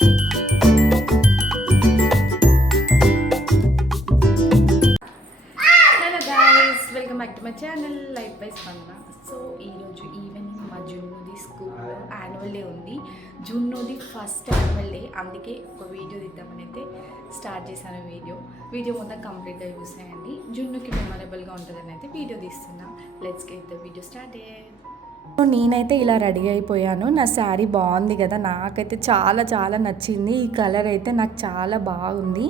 Hello guys, welcome back to my channel life by స్పందన. So ఈరోజు evening మా జున్నుది స్కూల్లో యాన్యువల్ డే ఉంది. జున్నుది ఫస్ట్ యాన్యువల్ డే, అందుకే ఒక వీడియో తీద్దామని అయితే స్టార్ట్ చేశాను. వీడియో మొత్తం కంప్లీట్గా చూసేయండి. జున్నుకి మెమరబుల్గా ఉంటుందని అయితే వీడియో తీస్తున్నా. Let's get the video started. నేనైతే ఇలా రెడీ అయిపోయాను. నా శారీ బాగుంది కదా, నాకైతే చాలా చాలా నచ్చింది. ఈ కలర్ అయితే నాకు చాలా బాగుంది.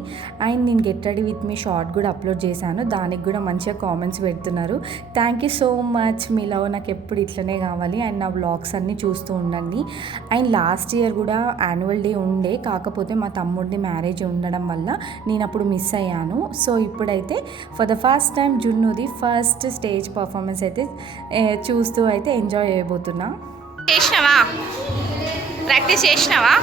అండ్ నేను get ready with me short కూడా అప్లోడ్ చేశాను, దానికి కూడా మంచిగా కామెంట్స్ పెడుతున్నారు. Thank you so much. Me love నాకు ఎప్పుడు ఇట్లనే కావాలి. అండ్ నా వ్లాగ్స్ అన్నీ చూస్తూ ఉండండి. అండ్ లాస్ట్ ఇయర్ కూడా యాన్యువల్ డే ఉండే, కాకపోతే మా తమ్ముడిని మ్యారేజ్ ఉండడం వల్ల నేను అప్పుడు మిస్ అయ్యాను. సో ఇప్పుడైతే ఫర్ ద ఫస్ట్ టైం జున్నుది ఫస్ట్ స్టేజ్ పర్ఫార్మెన్స్ అయితే చూస్తూ అయితే ఎంజాయ్ చేయబోతున్నా. చేసినావా? ప్రాక్టీస్ చేసినావా?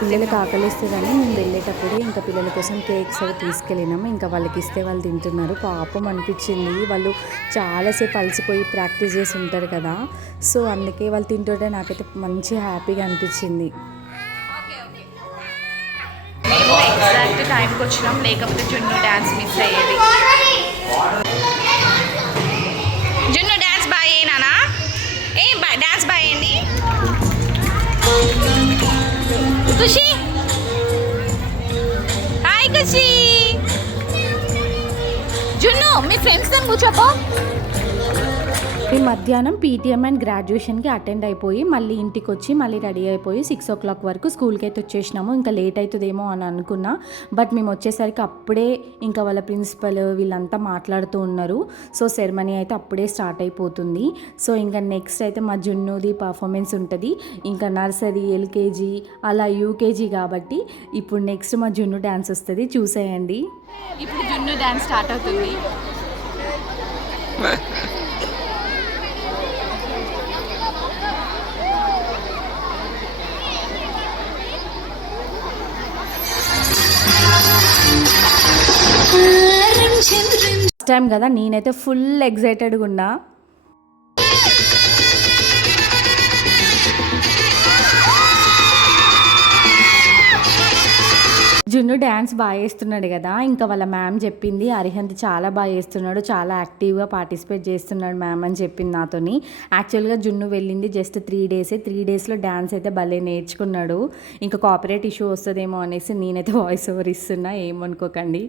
పిల్లలకు ఆకలిస్తుందని మేము వెళ్ళేటప్పుడు ఇంకా పిల్లల కోసం కేక్స్ అవి తీసుకెళ్ళినాము. ఇంకా వాళ్ళకి ఇస్తే వాళ్ళు తింటున్నారు. పాపం అనిపించింది, వాళ్ళు చాలాసేపు అలసిపోయి ప్రాక్టీస్ చేసి ఉంటారు కదా. సో అందుకే వాళ్ళు తింటుంటే నాకైతే మంచి హ్యాపీగా అనిపించింది. మేము ఎగ్జాక్ట్ టైంకి వచ్చినాం, లేకపోతే జున్ను డ్యాన్స్ మిస్ అయ్యేది. జున్ను డ్యాన్స్ బాగా అయినానా? డ్యాన్స్ బాగా అయ్యండి. ఖుషి, హాయ్ ఖుషి. జున్ను మీ ఫ్రెండ్స్తో కూర్చోపో. ఈ మధ్యాహ్నం పీటీఎం అండ్ గ్రాడ్యుయేషన్కి అటెండ్ అయిపోయి మళ్ళీ ఇంటికి వచ్చి మళ్ళీ రెడీ అయిపోయి 6 o'clock వరకు స్కూల్కి అయితే వచ్చేసినాము. ఇంకా లేట్ అవుతుందేమో అని అనుకున్నా, బట్ మేము వచ్చేసరికి అప్పుడే ఇంకా వాళ్ళ ప్రిన్సిపల్ వీళ్ళంతా మాట్లాడుతూ ఉన్నారు. సో సెరమనీ అయితే అప్పుడే స్టార్ట్ అయిపోతుంది. సో ఇంకా నెక్స్ట్ అయితే మా జున్నుది పర్ఫార్మెన్స్ ఉంటుంది. ఇంకా నర్సరీ, ఎల్కేజీ అలా యూకేజీ కాబట్టి ఇప్పుడు నెక్స్ట్ మా జున్ను డ్యాన్స్ వస్తుంది, చూసేయండి. ఇప్పుడు జున్ను డ్యాన్స్ స్టార్ట్ అవుతుంది. ఫస్ట్ టైం కదా, నేనైతే ఫుల్ ఎగ్జైటెడ్గా ఉన్నా. జున్ను డ్యాన్స్ బాగా వేస్తున్నాడు కదా, ఇంకా వాళ్ళ మ్యామ్ చెప్పింది అరిహంత్ చాలా బాగా వేస్తున్నాడు, చాలా యాక్టివ్గా పార్టిసిపేట్ చేస్తున్నాడు మ్యామ్ అని చెప్పింది నాతోని. యాక్చువల్గా జున్ను వెళ్ళింది జస్ట్ 3 days. 3 daysలో డ్యాన్స్ అయితే భలే నేర్చుకున్నాడు. ఇంకా కాపీరైట్ ఇష్యూ వస్తుందేమో అనేసి నేనైతే వాయిస్ ఓవర్ ఇస్తున్నా, ఏమనుకోకండి.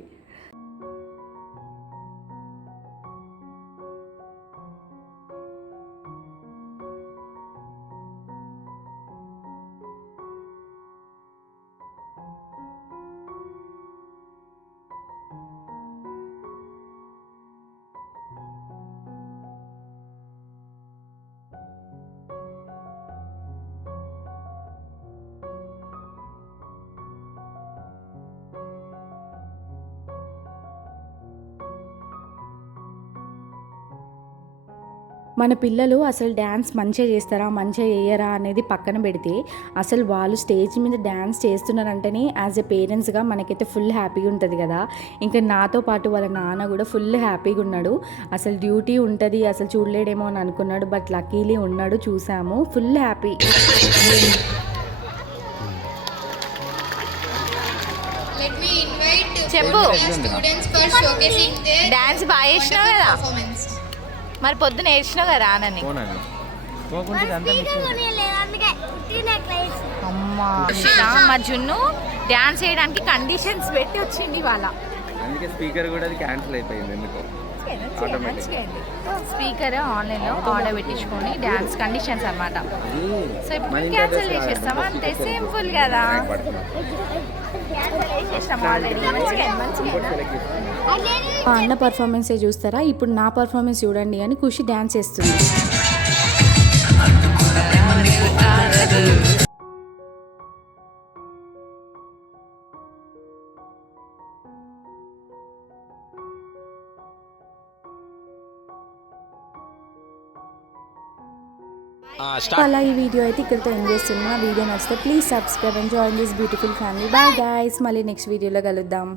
మన పిల్లలు అసలు డ్యాన్స్ మంచిగా చేస్తారా మంచిగా చేయరా అనేది పక్కన పెడితే, అసలు వాళ్ళు స్టేజ్ మీద డ్యాన్స్ చేస్తున్నారంటేనే యాజ్ ఎ పేరెంట్స్గా మనకైతే ఫుల్ హ్యాపీగా ఉంటుంది కదా. ఇంకా నాతో పాటు వాళ్ళ నాన్న కూడా ఫుల్ హ్యాపీగా ఉన్నాడు. అసలు డ్యూటీ ఉంటుంది అసలు చూడలేడేమో అని అనుకున్నాడు, బట్ లక్కీలీ ఉన్నాడు, చూసాము, ఫుల్ హ్యాపీ. చెప్పు. డ్యాన్స్ బాగా చేసినావు కదా, మరి పొద్దున వేసినావు కదా రానని. అమ్మా మా జున్ను డ్యాన్స్ చేయడానికి కండిషన్స్ పెట్టి వచ్చింది వాళ్ళ. స్పీకర్ కూడా క్యాన్సిల్ అయిపోయింది ఎందుకో. స్పీకర్ ఆన్లైన్లో ఆర్డర్ పెట్టించుకొని డ్యాన్స్ కండిషన్స్ అన్నమాట. సో ఇప్పుడు క్యాన్సిల్ చేసేస్తాం, అంతే సింపుల్ కదా. మా అన్న పర్ఫార్మెన్సే చూస్తారా, ఇప్పుడు నా పర్ఫార్మెన్స్ చూడండి అని ఖుషి డ్యాన్స్ చేస్తుంది. అలా ఈ వీడియో అయితే ఇక్కడితో ఎండ్ చేస్తున్నా. వీడియో నచ్చితే please subscribe and join this beautiful family. Bye guys, మళ్ళీ నెక్స్ట్ వీడియోలో కలుద్దాం.